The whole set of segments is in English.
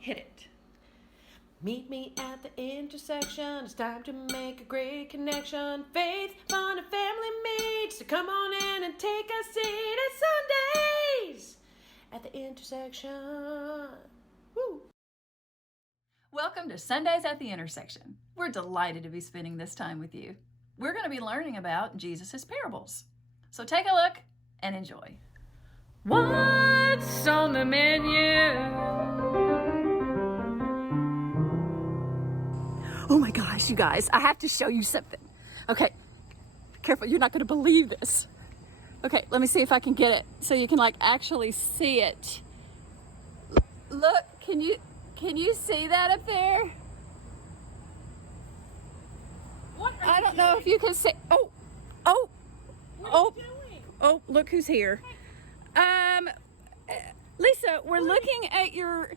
Hit it. Meet me at the intersection. It's time to make a great connection. Faith, fun, and family meet. So come on in and take a seat at Sundays at the intersection. Woo! Welcome to Sundays at the Intersection. We're delighted to be spending this time with you. We're going to be learning about Jesus' parables. So take a look and enjoy. What's on the menu? Oh my gosh, you guys, I have to show you something. Okay, careful, you're not going to believe this. Okay, let me see if I can get it so you can actually see it. Look, can you see that up there? What are I don't know if you can see. Oh, look who's here. Lisa, we're looking at your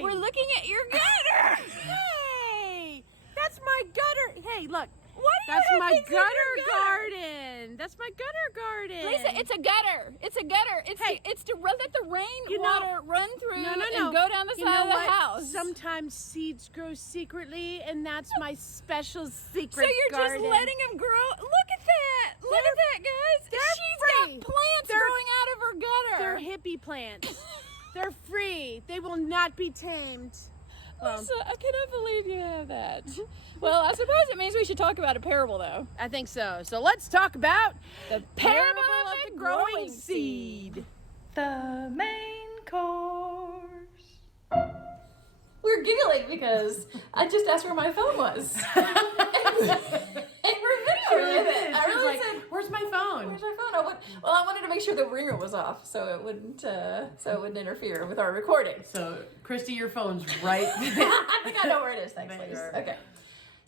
gutter. Hey! That's my gutter. Hey, look. What are That's you my having in your gutter garden. That's my gutter garden. Lisa, it's a gutter. It's a gutter. It's to let the rainwater run through and go down the side of the house. Sometimes seeds grow secretly, and that's my special secret So you're garden. just letting them grow. Look at that. Look at that, guys. She's got plants growing out of her gutter. They're hippie plants. They're free. They will not be tamed. Lisa, I cannot believe you have that. Well, I suppose it means we should talk about a parable, though. I think so. So let's talk about The parable of the growing seed. The main course. We're giggling because I just asked where my phone was. And we're videoing it. I really said, "Where's my phone?" "Where's my phone?" I wanted to make sure the ringer was off, so it wouldn't interfere with our recording. So, Christy, your phone's right. I think I know where it is. Thanks, ladies. Okay.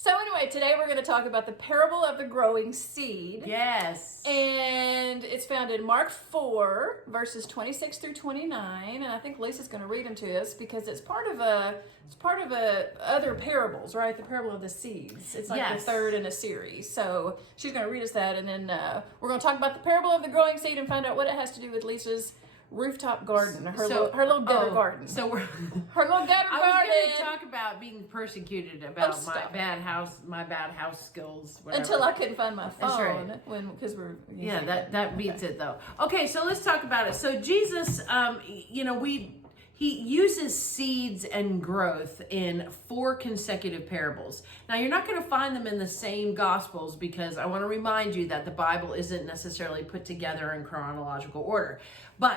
So anyway, today we're going to talk about the parable of the growing seed. Yes. And it's found in Mark 4, verses 26 through 29, and I think Lisa's going to read them to us because it's part of other parables, right? The parable of the seeds. It's like the third in a series. So she's going to read us that, and then we're going to talk about the parable of the growing seed and find out what it has to do with Lisa's rooftop garden, her little gutter garden. So we're her little gutter I garden. was going to talk about being persecuted about my bad house skills. Whatever. Until I couldn't find my phone. That's right. Because we're that beats it though. Okay, so let's talk about it. So Jesus, he uses seeds and growth in 4 consecutive parables. Now, you're not going to find them in the same Gospels because I want to remind you that the Bible isn't necessarily put together in chronological order. But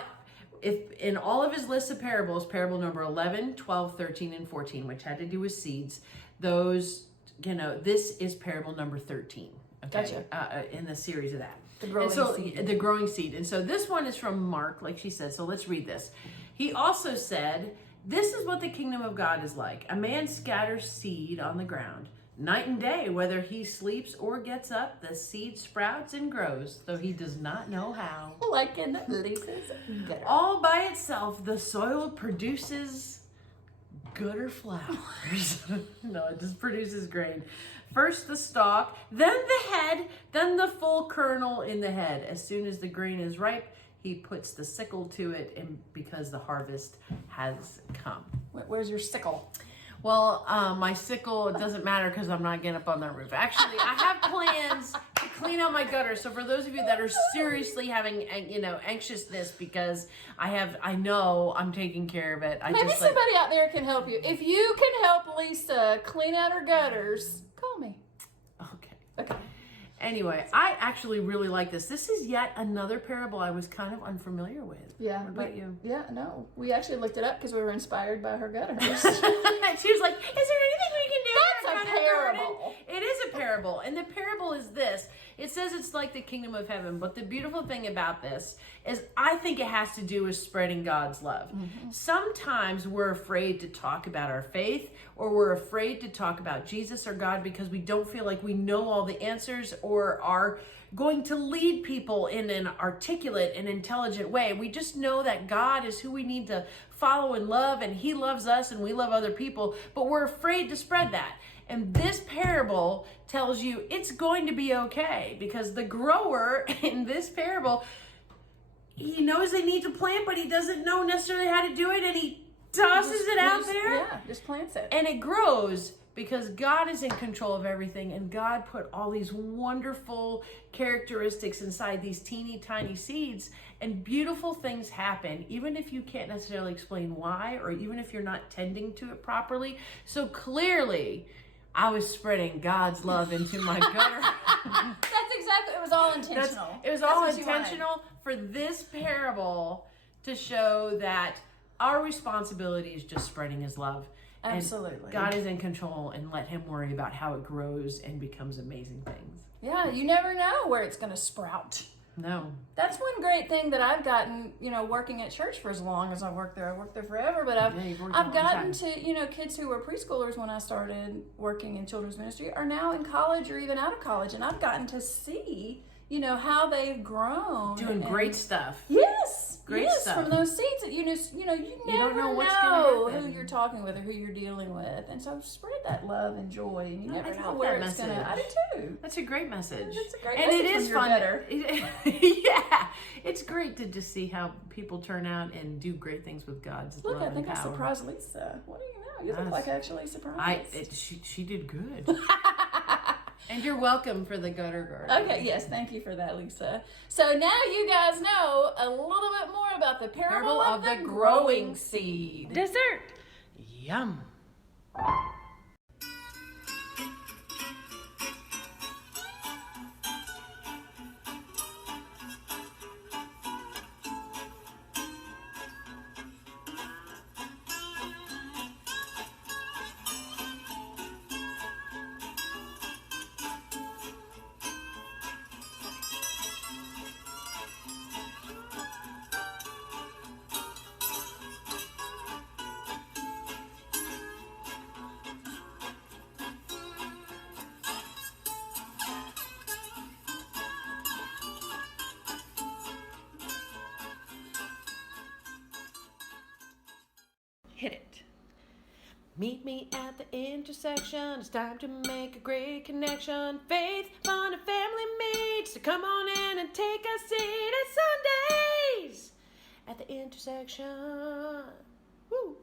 if in all of his lists of parables, parable number 11, 12, 13, and 14, which had to do with seeds, those, this is parable number 13. Okay? Gotcha. In the series of that. The growing seed. The growing seed. And so this one is from Mark, like she said. So let's read this. He also said, "This is what the kingdom of God is like. A man scatters seed on the ground. Night and day, whether he sleeps or gets up, the seed sprouts and grows, though he does not know how. Like in Lisa's gutter. All by itself, the soil produces gutter flowers." No, it just produces grain. First the stalk, then the head, then the full kernel in the head. As soon as the grain is ripe, he puts the sickle to it, and because the harvest has come. Where's your sickle? Well, my sickle, it doesn't matter because I'm not getting up on that roof. Actually, I have plans to clean out my gutter. So for those of you that are seriously having, anxiousness because I know I'm taking care of it. Maybe somebody out there can help you. If you can help Lisa clean out her gutters, call me. Okay. Anyway, I actually really like this. This is yet another parable I was kind of unfamiliar with. Yeah. What about you? Yeah, no. We actually looked it up because we were inspired by her gutters. She was like, "Is there anything we can do?" That's a parable. It is a parable. And the parable is this. It says it's like the kingdom of heaven. But the beautiful thing about this is I think it has to do with spreading God's love. Mm-hmm. Sometimes we're afraid to talk about our faith, or we're afraid to talk about Jesus or God because we don't feel like we know all the answers or are going to lead people in an articulate and intelligent way. We just know that God is who we need to follow and love, and he loves us and we love other people, but we're afraid to spread that. And this parable tells you it's going to be okay, because the grower in this parable, he knows they need to plant, but he doesn't know necessarily how to do it, and he tosses it out there. Yeah, just plants it. And it grows because God is in control of everything, and God put all these wonderful characteristics inside these teeny tiny seeds, and beautiful things happen, even if you can't necessarily explain why, or even if you're not tending to it properly. So clearly, I was spreading God's love into my gutter. That's exactly, it was all intentional. It was That's all what you wanted. intentional for this parable to show that our responsibility is just spreading his love. And Absolutely. God is in control, and let him worry about how it grows and becomes amazing things. Yeah, you never know where it's going to sprout. No. That's one great thing that I've gotten, working at church for as long as I've worked there. I worked there forever, but Yeah, you've worked a I've long gotten time. to, kids who were preschoolers when I started working in children's ministry are now in college or even out of college, and I've gotten to see, how they've grown. Doing and- great stuff. Yes, Great yes, stuff. from those seeds that you never don't know what's gonna know happen. who you're talking with or who you're dealing with, and so spread that love and joy, and you I never know love where that it's gonna. message. I do too. That's a great message. It's a great and message it when is you're fun. better. Yeah, it's great to just see how people turn out and do great things with God's Look, love I think and I power. surprised Lisa. What do you know? You look Yes. like actually surprised. She did good. And you're welcome for the gutter garden. Okay, yes, thank you for that, Lisa. So now you guys know a little bit more about the parable of the growing seed. Dessert. Yum. Hit it. Meet me at the intersection. It's time to make a great connection. Faith, fun, and family meets. So come on in and take a seat. It's Sundays at the intersection. Woo!